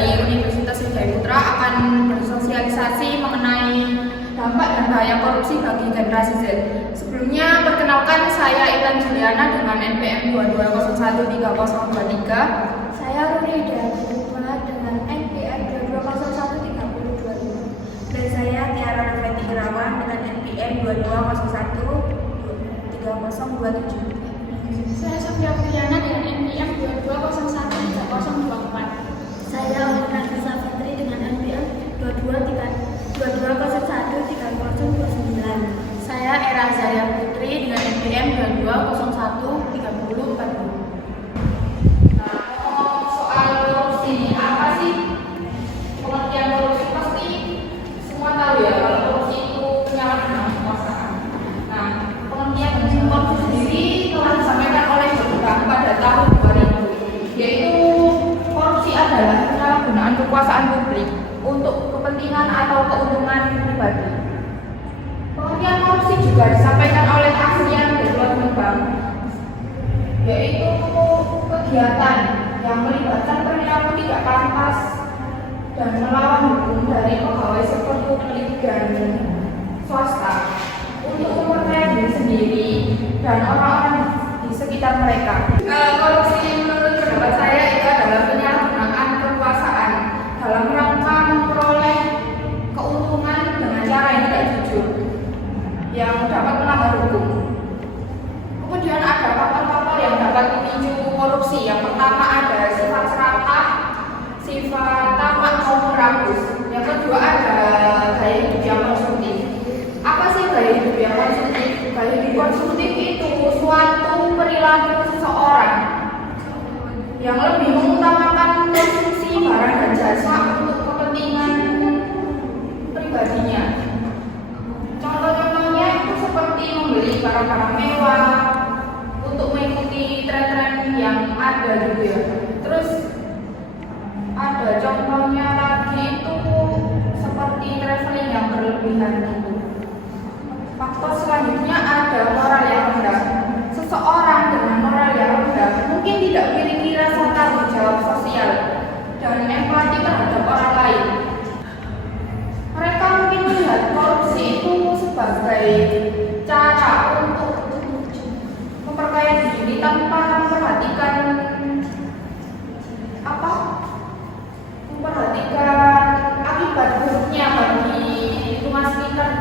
dari Universitas Wijaya Putra akan bersosialisasi mengenai dampak dan bahaya korupsi bagi generasi Z. Sebelumnya, perkenalkan saya Ilan Juliana dengan NPM 22013023. Saya Ruri Dharma dengan NPM 22013025. Dan saya Tiara Nafeti Irawan dengan NPM 22013027. Saya Sofia Piliana dengan NPM 22013024. Saya Aurina Nisa Fitri dengan NPM 22013029. Saya Era Zaria Putri dengan NPM 22013040. Soal korupsi ini apa sih? Pengertian korupsi pasti semua tahu ya, kalau korupsi itu penyalahgunaan kekuasaan. Nah, pengertian korupsi sendiri telah disampaikan oleh Jogja pada tahun 2000, yaitu korupsi adalah penyalahgunaan kekuasaan publik untuk kepentingan atau keuntungan pribadi. Pengertian korupsi juga disampaikan oleh Asean Development Bank, yaitu kegiatan yang melibatkan perilaku tidak pantas dan melawan hukum dari pegawai sekutu pendidikan swasta untuk memperkaya diri sendiri dan orang-orang di sekitar mereka. Korupsi menurut pendapat saya itu adalah penyalahgunaan kekuasaan dalam rangka memperoleh keuntungan dengan cara yang tidak jujur yang dapat melanggar hukum. Kemudian ada faktor-faktor yang dapat memicu korupsi. Yang pertama ada sifat serakah, sifat tamak maupun rakus. Yang kedua ada gaya hidup yang konsumtif. Apa sih gaya hidup yang konsumtif? Gaya hidup konsumtif itu suatu perilaku seseorang yang lebih mengutamakan konsumsi barang dan jasa untuk kepentingan pribadinya. Contoh-contohnya itu seperti membeli barang-barang mewah untuk mengikuti tren-tren yang ada gitu ya. Terus ada contohnya lagi itu seperti traveling yang berlebihan gitu. Faktor selanjutnya ada moral yang rendah. Seseorang dengan moral yang rendah mungkin tidak memiliki rasa tanggung jawab sosial dan empati terhadap orang lain. Mereka mungkin melihat korupsi itu sebagai cara untuk memperkaya diri tanpa memperhatikan akibat buruknya bagi lingkungan sekitar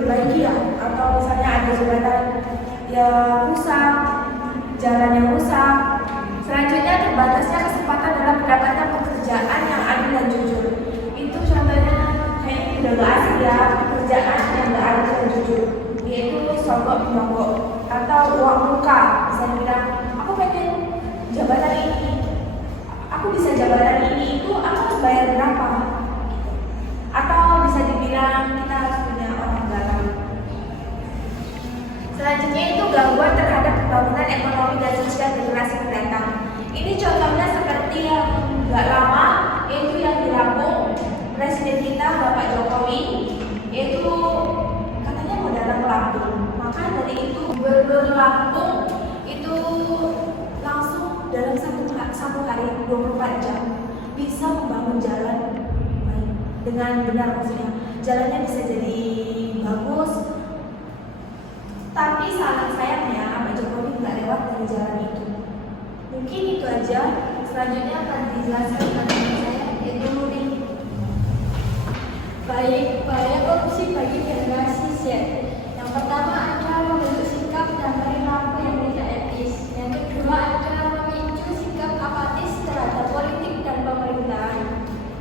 diperbaiki ya, atau misalnya ada jembatan yang rusak, jalan yang rusak. Selanjutnya, terbatasnya kesempatan dalam mendapatkan pekerjaan yang adil dan jujur. Itu contohnya kayaknya udah gak asik ya, pekerjaan yang gak adil dan jujur, yaitu sogok menyogok atau uang muka. Bisa dibilang, aku pengen jabatan ini, aku bisa jabatan ini, itu aku harus bayar berapa? Atau bisa dibilang kita harus punya orang dalam. Selanjutnya itu gangguan terhadap pembangunan ekonomi dan sosial generasi mendatang. Ini contohnya seperti yang gak lama, yaitu yang di Lampung, Presiden kita Bapak Jokowi, yaitu katanya mau datang ke Lampung. Maka dari itu Gubernur Lampung itu langsung dalam satu hari 24 jam bisa membangun jalan dengan benar, maksudnya jalannya bisa jadi bagus. Tapi sayangnya Pak Jokowi nggak lewat dari jalan itu. Mungkin itu aja. Selanjutnya akan dijelaskan oleh saya, yaitu Nuri. Baik, bahaya korupsi bagi generasi Z. Yang pertama adalah membentuk sikap dan perilaku yang tidak etis. Yang kedua adalah memicu sikap apatis terhadap politik dan pemerintahan.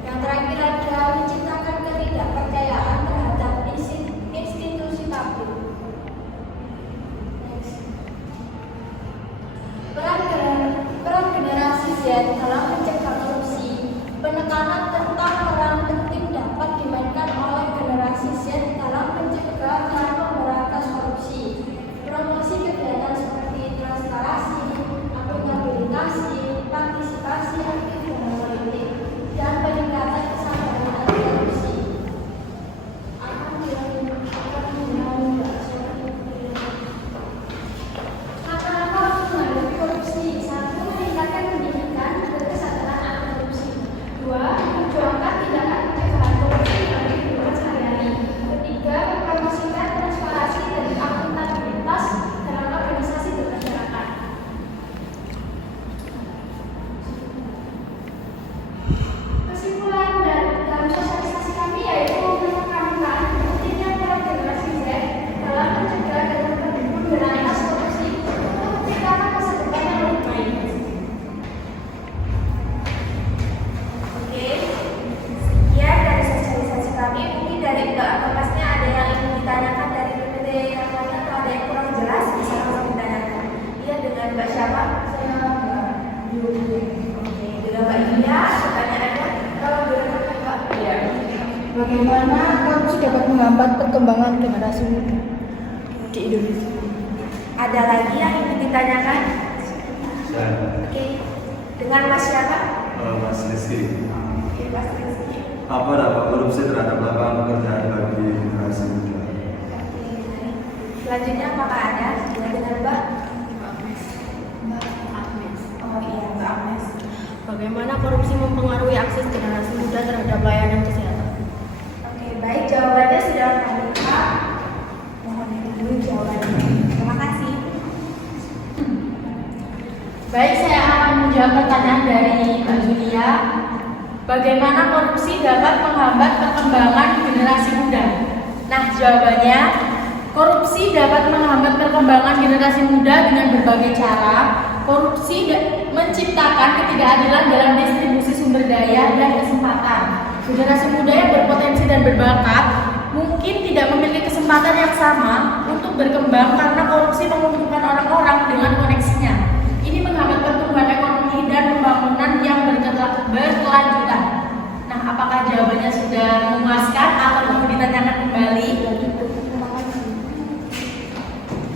Yang terakhir adalah menciptakan ketidakpercayaan terhadap institusi publik. Peran generasi Z dalam mencegah korupsi. Penekanan tentang peran penting dapat dimainkan oleh generasi Z dalam mencegah dan memberantas korupsi. Promosi kegiatan seperti transparansi, akuntabilitas, partisipasi aktif dalam politik, dan peningkatan kesadaran anti korupsi. Langkah-langkah untuk menghadapi korupsi. 1. Meningkatkan pendidikan dan kesadaran anti korupsi. 2. Memperjuangkan tindakan pencegahan korupsi bagi kehidupan sehari-hari. 3. Mempromosikan transparansi dan akuntabilitas dalam organisasi bermasyarakat. Kesimpulan dalam sosialisasi kami yaitu menekankan pentingnya peran generasi Z dalam mencegah dan memberantas korupsi untuk menciptakan masa depan yang lebih baik. Oke, sekian dari sosialisasi kami. Mungkin dari Mbak atau Masnya ada yang ingin ditanyakan dari PPT yang lain, atau ada yang kurang jelas bisa langsung ditanyakan. Iya, dengan Mbak siapa? Saya Mbak Yulia. Oke, dengan Mbak Yulia, pertanyaannya kalau boleh Mbak? Iya. Bagaimana korupsi dapat menghambat perkembangan generasi muda di Indonesia? Ada lagi yang ingin ditanyakan? Saya, Oke, dengan Mas siapa? Mas Rizky. Oke, Mas Rizky. Apa dampak korupsi terhadap lapangan pekerjaan bagi generasi muda? Oke, baik. Selanjutnya apakah ada? Dengan Mbak? Oh iya, Mbak Agnes. Bagaimana korupsi mempengaruhi akses generasi muda terhadap layanan kesehatan? Oke, baik, jawabannya sudah kami lengkap. Mohon dulu jawabannya. Terima kasih. Baik, saya akan menjawab pertanyaan dari Mbak Julia. Bagaimana korupsi dapat menghambat perkembangan generasi muda? Nah, jawabannya, korupsi dapat menghambat perkembangan generasi muda dengan berbagai cara. Korupsi menciptakan ketidakadilan dalam distribusi sumber daya dan kesempatan. Generasi muda yang berpotensi dan berbakat mungkin tidak memiliki kesempatan yang sama untuk berkembang karena korupsi mengumpulkan orang-orang dengan koneksinya. Ini menghambat pertumbuhan ekonomi dan pembangunan yang berkelanjutan. Nah, apakah jawabannya sudah memuaskan atau perlu ditanyakan kembali?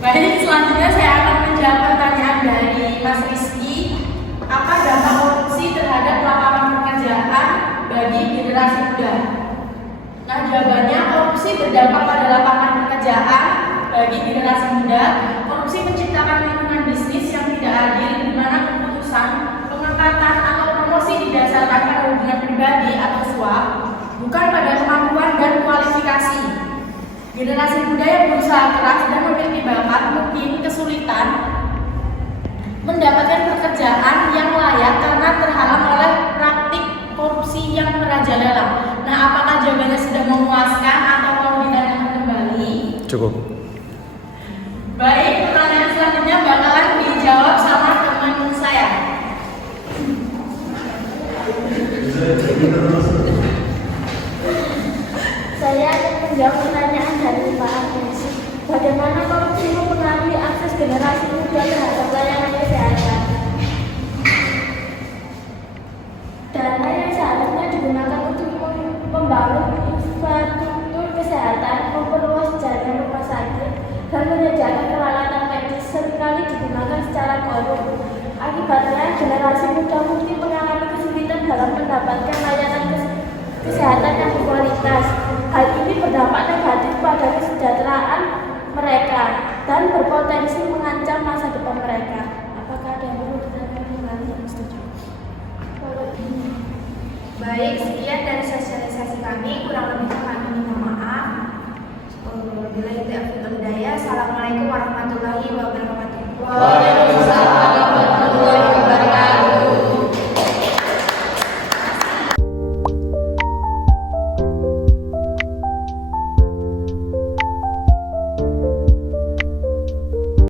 Baik, selanjutnya saya akan menjawab pertanyaan dari Mas Rizky. Apa dampak korupsi terhadap lapangan pekerjaan bagi generasi muda? Nah, jawabannya, korupsi berdampak pada lapangan pekerjaan bagi generasi muda. Korupsi menciptakan lingkungan bisnis yang tidak adil, di mana keputusan, pengangkatan atau promosi didasarkan pada hubungan pribadi atau suap, bukan pada kemampuan dan kualifikasi. Generasi muda yang berusaha keras dan memiliki bakat mungkin kesulitan mendapatkan pekerjaan yang layak karena terhalang oleh praktik korupsi yang merajalela. Nah, apakah jawabannya sudah memuaskan atau mau ditanyakan kembali? Cukup. Baik, pertanyaan selanjutnya bakalan dijawab sama teman saya. Saya akan menjawab pertanyaan dari Pak Agus. Bagaimana korupsi mempengaruhi akses generasi muda terhadap layanan kesehatan? Dana yang seharusnya digunakan untuk membangun infrastruktur kesehatan, memperluas jaringan rumah sakit, dan menyediakan peralatan medis seringkali digunakan secara korup. Akibatnya, generasi muda mungkin mengalami kesulitan dalam mendapatkan layanan kesehatan yang berkualitas. Hal ini berdampak negatif pada kesejahteraan mereka dan berpotensi mengancam masa depan mereka. Apakah ada yang perlu ditanyakan lagi? Setuju? Baik, sekian dari sosialisasi kami. Kurang lebihnya kami minta maaf. Bila itu Assalamualaikum warahmatullahi wabarakatuh. Waalaikumsalam.